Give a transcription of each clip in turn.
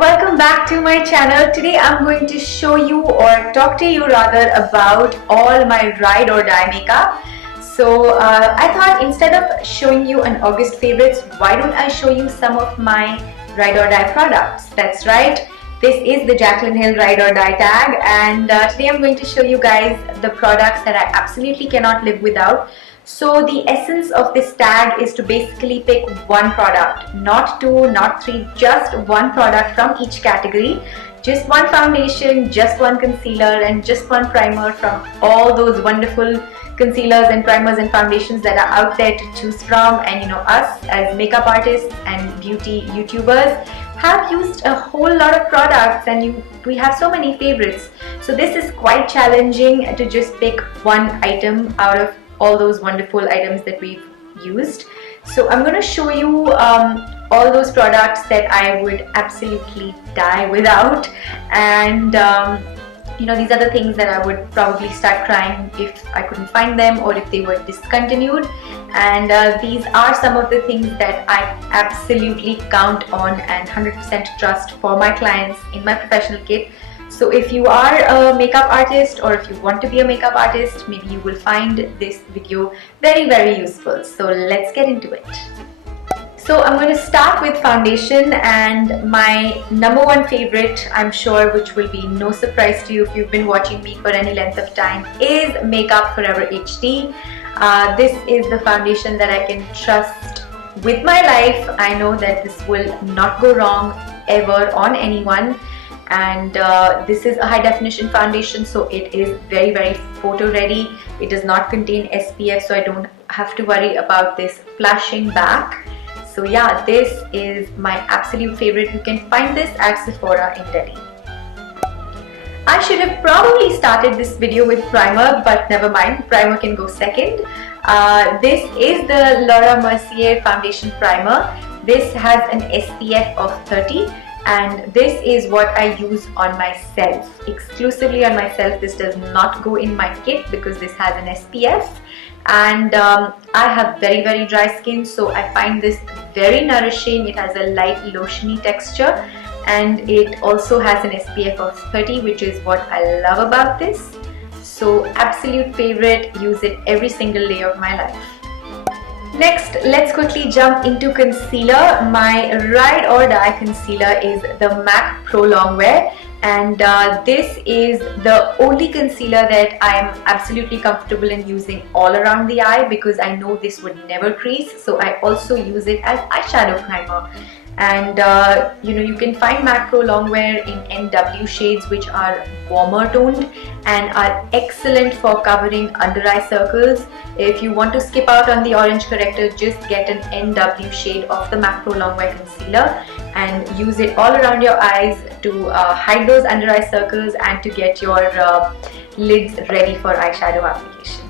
welcome back to my channel. Today I'm going to show you or talk to you rather about all my ride or die makeup. So I thought instead of showing you an August favorites, why don't I show you some of my ride or die products? That's right, this is the Jaclyn Hill ride or die tag, and today I'm going to show you guys the products that I absolutely cannot live without. So the essence of this tag is to basically pick one product, not two, not three, just one product from each category. Just one foundation, just one concealer, and just one primer from all those wonderful concealers and primers and foundations that are out there to choose from. And you know, us as makeup artists and beauty YouTubers have used a whole lot of products, and we have so many favorites. So this is quite challenging to just pick one item out of all those wonderful items that we've used. So I'm going to show you all those products that I would absolutely die without, and you know, these are the things that I would probably start crying if I couldn't find them or if they were discontinued. And these are some of the things that I absolutely count on and 100% trust for my clients in my professional kit. So if you are a makeup artist or if you want to be a makeup artist, maybe you will find this video very useful. So let's get into it. So I'm going to start with foundation, and my number one favorite, I'm sure, which will be no surprise to you if you've been watching me for any length of time, is Makeup Forever HD. This is the foundation that I can trust with my life. I know that this will not go wrong ever on anyone. And this is a high definition foundation, so it is very photo ready. It does not contain SPF, so I don't have to worry about this flashing back. So yeah, this is my absolute favorite. You can find this at Sephora in Delhi. I should have probably started this video with primer, but never mind, primer can go second. This is the Laura Mercier foundation primer. This has an SPF of 30. And this is what I use on myself, exclusively on myself. This does not go in my kit because this has an SPF, and I have very dry skin, so I find this very nourishing. It has a light lotiony texture, and it also has an SPF of 30, which is what I love about this. So absolute favorite, use it every single day of my life. Next, let's quickly jump into concealer. My ride or die concealer is the MAC Prolong Wear, and this is the only concealer that I am absolutely comfortable in using all around the eye because I know this would never crease. So I also use it as eyeshadow primer. And you know, you can find MAC Prolong Wear in NW shades, which are warmer toned and are excellent for covering under eye circles. If you want to skip out on the orange corrector, just get an NW shade of the MAC Prolong Wear concealer and use it all around your eyes to hide those under eye circles and to get your lids ready for eyeshadow application.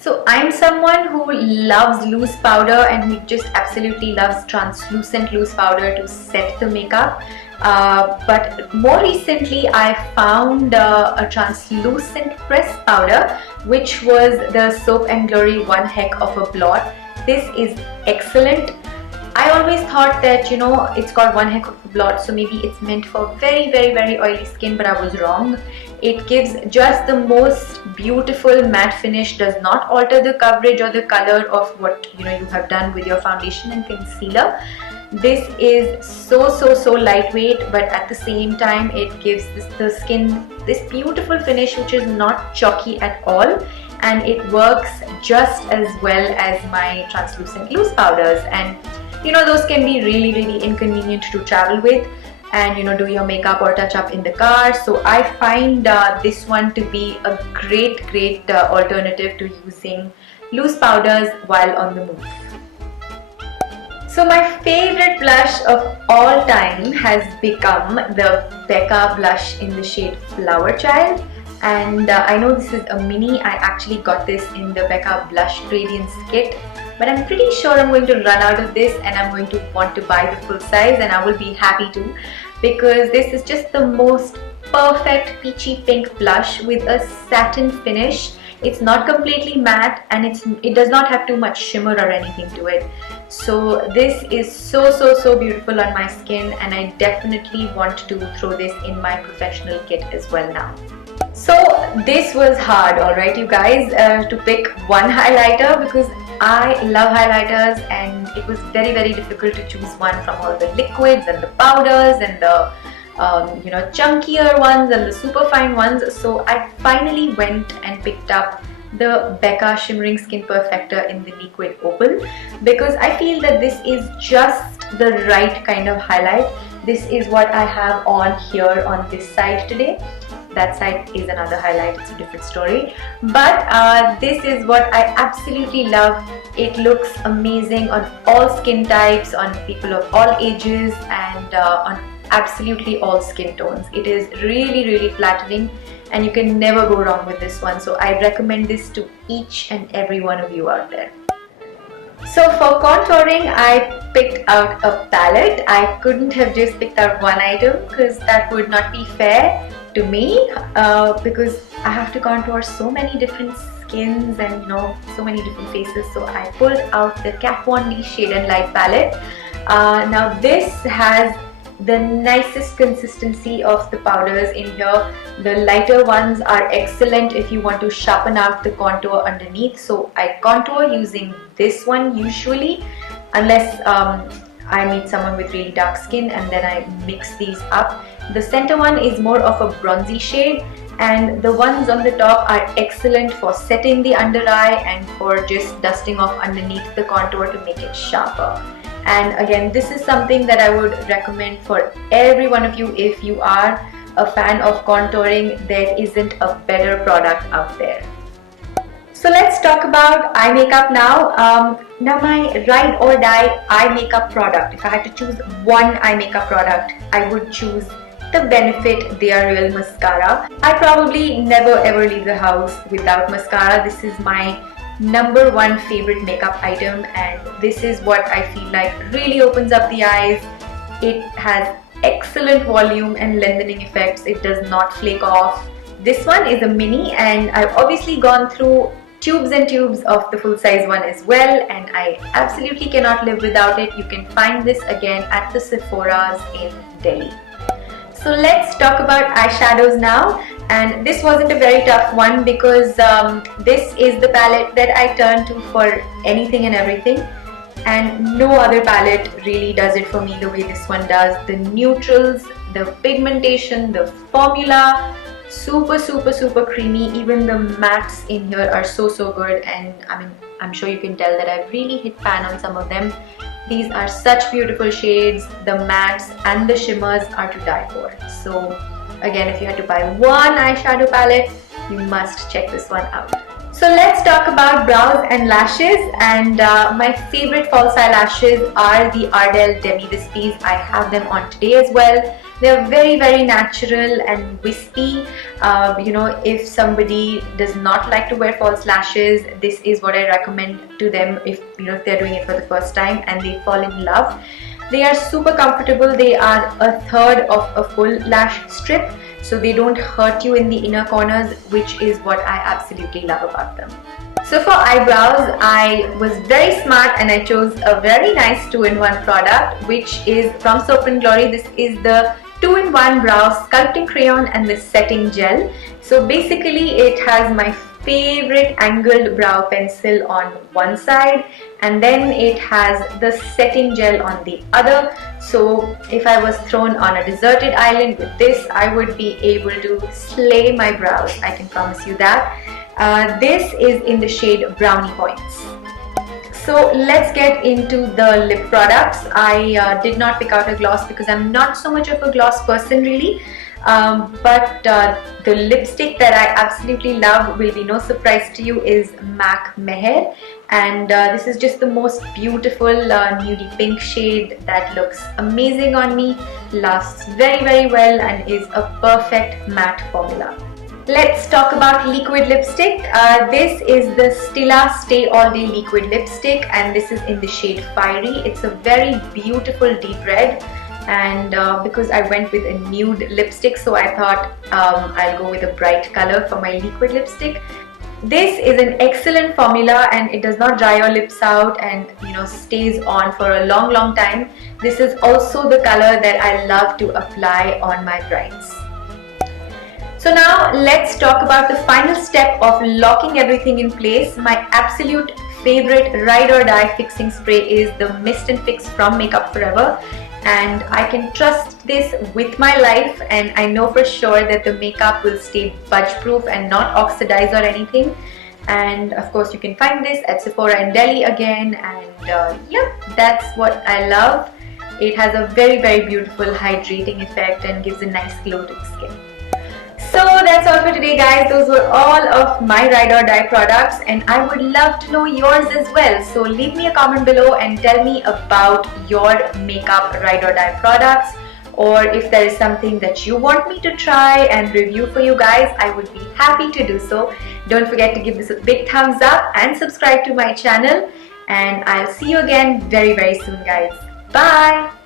So I'm someone who loves loose powder and who just absolutely loves translucent loose powder to set the makeup. But more recently I found a translucent pressed powder, which was the Soap and Glory One Heck of a Blot. This is excellent. I always thought that, you know, it's called One Heck of a Blot, so maybe it's meant for very oily skin, but I was wrong. It gives just the most beautiful matte finish, does not alter the coverage or the color of what you have done with your foundation and concealer. This is so lightweight, but at the same time it gives the skin this beautiful finish which is not chalky at all, and it works just as well as my translucent loose powders. And you know, those can be really inconvenient to travel with and, you know, do your makeup or touch up in the car. So I find this one to be a great alternative to using loose powders while on the move. So my favorite blush of all time has become the Becca blush in the shade Flowerchild. And I know this is a mini. I actually got this in the Becca Blush Radiance kit, but I'm pretty sure I'm going to run out of this and I'm going to want to buy the full size, and I will be happy to, because this is just the most perfect peachy pink blush with a satin finish. It's not completely matte, and it does not have too much shimmer or anything to it. So this is so beautiful on my skin, and I definitely want to throw this in my professional kit as well now. So this was hard, alright you guys, to pick one highlighter, because I love highlighters and it was very difficult to choose one from all the liquids and the powders and the chunkier ones and the super fine ones. So I finally went and picked up the Becca Shimmering Skin Perfector in the liquid Opal, because I feel that this is just the right kind of highlight. This is what I have on here on this side today. That side is another highlight, it's a different story. But this is what I absolutely love. It looks amazing on all skin types, on people of all ages, and on absolutely all skin tones. It is really flattering, and you can never go wrong with this one. So I recommend this to each and every one of you out there. So for contouring, I picked out a palette. I couldn't have just picked out one item because that would not be fair to me, because I have to contour so many different skins and so many different faces. So I pulled out the Kat Von D Shade and Light palette. Now this has the nicest consistency of the powders in here. The lighter ones are excellent if you want to sharpen out the contour underneath. So I contour using this one usually, unless I meet someone with really dark skin, and then I mix these up. The center one is more of a bronzy shade, and the ones on the top are excellent for setting the under eye and for just dusting off underneath the contour to make it sharper. And again, this is something that I would recommend for every one of you. If you are a fan of contouring, there isn't a better product out there. So let's talk about eye makeup now. Now my ride or die eye makeup product, if I had to choose one eye makeup product, I would choose the Benefit They Are Real Mascara. I probably never ever leave the house without mascara. This is my #1 favorite makeup item, and this is what I feel like really opens up the eyes. It has excellent volume and lengthening effects. It does not flake off. This one is a mini, and I've obviously gone through tubes and tubes of the full size one as well, and I absolutely cannot live without it. You can find this again at the Sephora's in Delhi. So let's talk about eyeshadows now, and this wasn't a very tough one because this is the palette that I turn to for anything and everything, and no other palette really does it for me the way this one does. The neutrals, the pigmentation, the formula, super creamy. Even the mattes in here are so good, and I mean, I'm sure you can tell that I've really hit pan on some of them. These are such beautiful shades. The mattes and the shimmers are to die for. So again, if you had to buy one eyeshadow palette, you must check this one out. So let's talk about brows and lashes, and my favorite false eyelashes are the Ardell Demi Whispies. I have them on today as well. They're very natural and wispy. If somebody does not like to wear false lashes, this is what I recommend to them if they're doing it for the first time and they fall in love. They are super comfortable. They are a third of a full lash strip, so they don't hurt you in the inner corners, which is what I absolutely love about them. So for eyebrows, I was very smart and I chose a very nice 2-in-1 product, which is from Soap & Glory. This is the 2-in-1 brow sculpting crayon and the setting gel. So basically it has my favorite angled brow pencil on one side, and then it has the setting gel on the other. So if I was thrown on a deserted island with this, I would be able to slay my brows, I can promise you that. This is in the shade Brownie Points. So let's get into the lip products. I did not pick out a gloss because I'm not so much of a gloss person really. But the lipstick that I absolutely love, will be no surprise to you, is MAC Mehr, and this is just the most beautiful nudie pink shade that looks amazing on me, lasts very well, and is a perfect matte formula. Let's talk about liquid lipstick. This is the Stilla Stay All Day Liquid Lipstick, and this is in the shade Fiery. It's a very beautiful deep red, and because I went with a nude lipstick, so I thought I'll go with a bright color for my liquid lipstick. This is an excellent formula and it does not dry your lips out and stays on for a long time. This is also the color that I love to apply on my brides. So now let's talk about the final step of locking everything in place. My absolute favorite ride or die fixing spray is the Mist and Fix from Makeup Forever, and I can trust this with my life, and I know for sure that the makeup will stay budge proof and not oxidize or anything. And of course you can find this at Sephora in Delhi again, and yeah, that's what I love. It has a very beautiful hydrating effect and gives a nice glow to the skin. So that's all for today, guys. Those were all of my ride or die products, and I would love to know yours as well. So leave me a comment below and tell me about your makeup ride or die products, or if there is something that you want me to try and review for you guys, I would be happy to do so. Don't forget to give this a big thumbs up and subscribe to my channel, and I'll see you again very soon, guys. Bye!